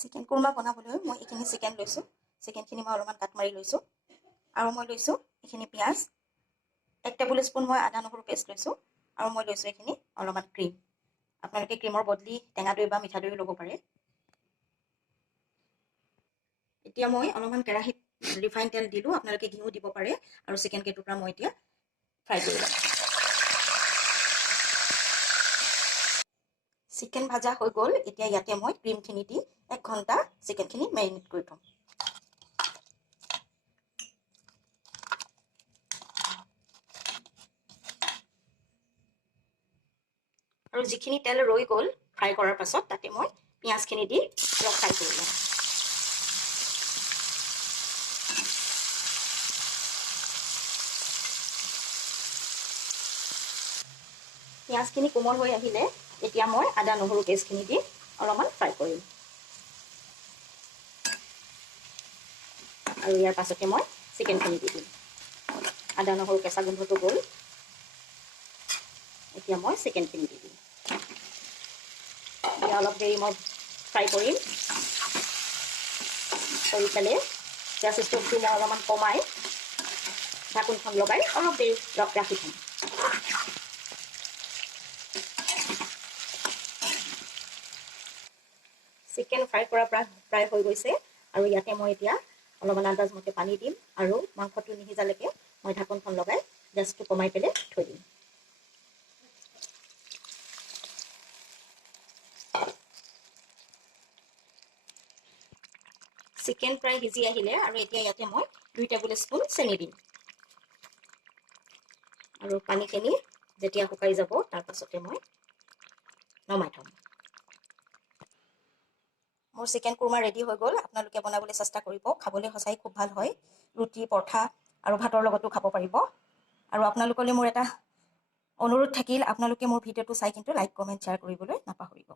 Chicken korma বনাবলৈ মই এইখিনি চিকেন লৈছোঁ। চিকেনখিনি মই অলপমান কাট মাৰি লৈছোঁ আৰু মই লৈছোঁ এইখিনি পিঁয়াজ, 1 টেবুল স্পুন মই আদা নহৰু পেষ্ট লৈছোঁ আৰু মই লৈছোঁ এইখিনি অলপমান ক্ৰীম। আপোনালোকে ক্ৰীমৰ বদলি টেঙা দৈ বা মিঠা দৈও ল'ব পাৰে। এতিয়া মই অলপমান কেৰাহীত ৰিফাইন তেল দিলোঁ, আপোনালোকে ঘিউ দিব পাৰে আৰু চিকেন কেইটুকুৰা মই এতিয়া ফ্ৰাই কৰি ল'ম। চিকেন ভাজা হৈ গ'ল। এতিয়া ইয়াতে মই ক্ৰীমখিনি দি 1 ঘণ্টা চিকেনখিনি মেৰিনেট কৰি থ'ম। আৰু যিখিনি তেল ৰৈ গ'ল ফ্ৰাই কৰাৰ পাছত তাতে মই পিঁয়াজখিনি দি অলপ ফ্ৰাই কৰি লওঁ। পিঁয়াজখিনি কোমল হৈ আহিলে এতিয়া মই আদা নহৰু পেষ্টখিনি দি অলপমান ফ্ৰাই কৰিম। আৰু ইয়াৰ পাছতে মই চিকেনখিনি দি দিম। আদা নহৰু কেঁচা গোন্ধটো গ'ল। এতিয়া মই চিকেনখিনি দি দিম। এতিয়া অলপ দেৰি মই ফ্ৰাই কৰিম। কৰি পেলাই গেছ ষ্টভটো মই অলপমান কমাই ঢাকোনখন লগাই অলপ দেৰি ৰাখি থ'ম। চিকেন ফ্ৰাই কৰা প্ৰায় হৈ গৈছে আৰু ইয়াতে মই এতিয়া অলপমান আন্দাজমতে পানী দিম আৰু মাংসটো নিসিজালৈকে মই ঢাকোনখন লগাই গেছটো কমাই পেলাই থৈ দিম। চিকেন প্ৰায় সিজি আহিলে আৰু এতিয়া ইয়াতে মই 2 টেবুল স্পুন চেনি দিম আৰু পানীখিনি যেতিয়া শুকাই যাব তাৰ পাছতে মই নমাই থ'ম। মোৰ চিকেন কুৰমা ৰেডি হৈ গ'ল। আপোনালোকে বনাবলৈ চেষ্টা কৰিব। খাবলৈ সঁচাই খুব ভাল হয়। ৰুটি, পৰঠা আৰু ভাতৰ লগতো খাব পাৰিব। আৰু আপোনালোকলৈ মোৰ এটা অনুৰোধ থাকিল, আপোনালোকে মোৰ ভিডিঅ'টো চাই কিন্তু লাইক, কমেণ্ট, শ্বেয়াৰ কৰিবলৈ নাপাহৰিব।